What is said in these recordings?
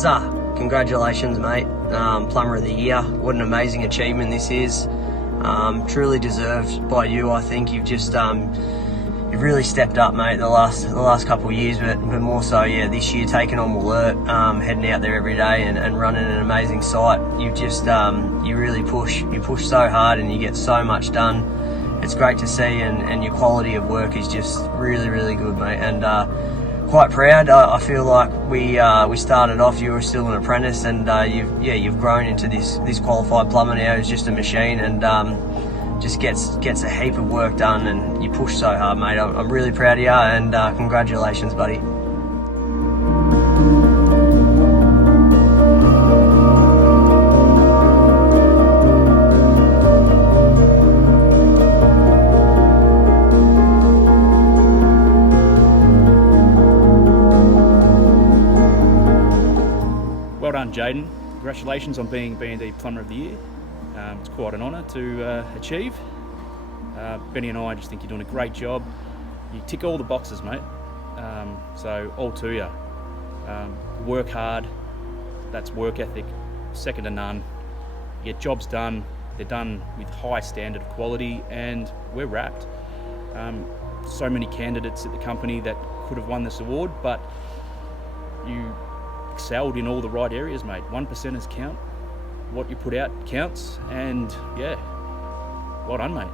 Dazza, congratulations, mate. Plumber of the Year. What an amazing achievement this is. Truly deserved by you. I think you've just you've really stepped up, mate, the last couple of years, but more so, yeah, this year, taking on Wollert, heading out there every day and running an amazing site. You've just you really push. You push so hard and you get so much done. It's great to see, and your quality of work is just really good, mate. And quite proud. I feel like we started off, you were still an apprentice, and you've grown into this qualified plumber now who's just a machine, and just gets a heap of work done, and you push so hard, mate. I'm really proud of you, and congratulations, buddy. Well done, Jaden. Congratulations on being the Plumber of the Year. It's quite an honour to achieve. Benny and I just think you're doing a great job. You tick all the boxes, mate. So all to you. Work hard. That's work ethic, second to none. You get jobs done. They're done with high standard of quality, and we're wrapped. So many candidates at the company that could have won this award, but you excelled in all the right areas, mate. 1%ers count. What you put out counts, and yeah, well done, mate.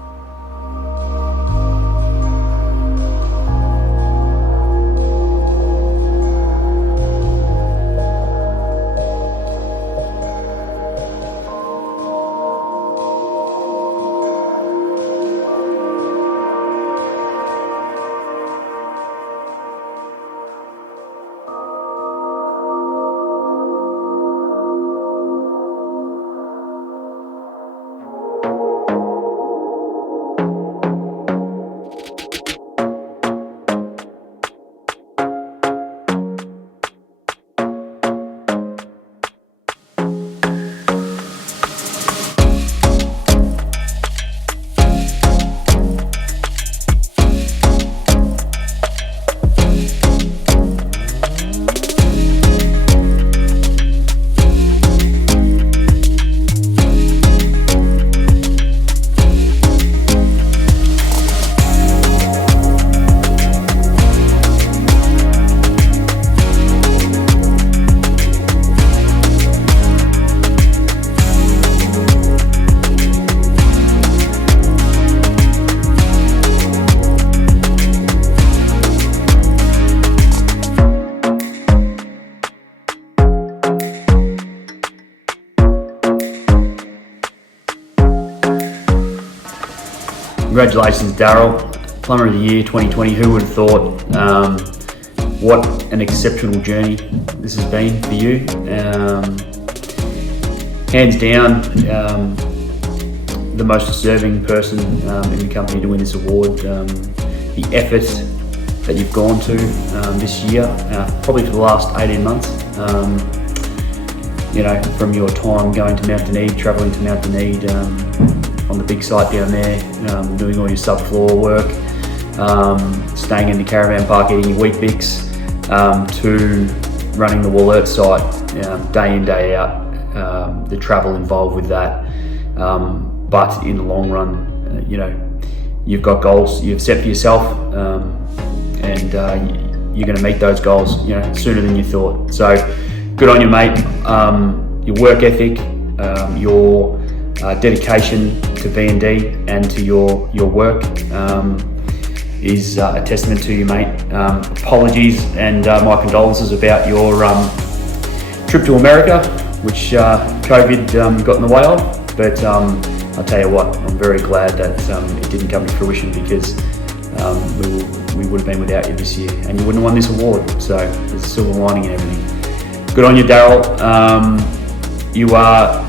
Congratulations, Daryl, Plumber of the Year 2020. Who would have thought? What an exceptional journey this has been for you. Hands down, the most deserving person in the company to win this award. The effort that you've gone to this year, probably for the last 18 months. From your time going to Mount Dunedin, travelling to Mount Dunedin, on the big site down there, doing all your subfloor work, staying in the caravan park, eating your Weet-Bix, to running the Wollert site day in, day out, the travel involved with that. But in the long run, you've got goals you've set for yourself, and you're going to meet those goals sooner than you thought. So good on you, mate. Your work ethic, your dedication to B&D and to your work is a testament to you, mate. Apologies and my condolences about your trip to America, which COVID got in the way of, but I'll tell you what, I'm very glad that it didn't come to fruition, because we would have been without you this year, and you wouldn't have won this award. So there's a silver lining in everything. Good on you, Daryl. You are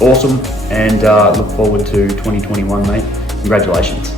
awesome, and look forward to 2021, mate. Congratulations.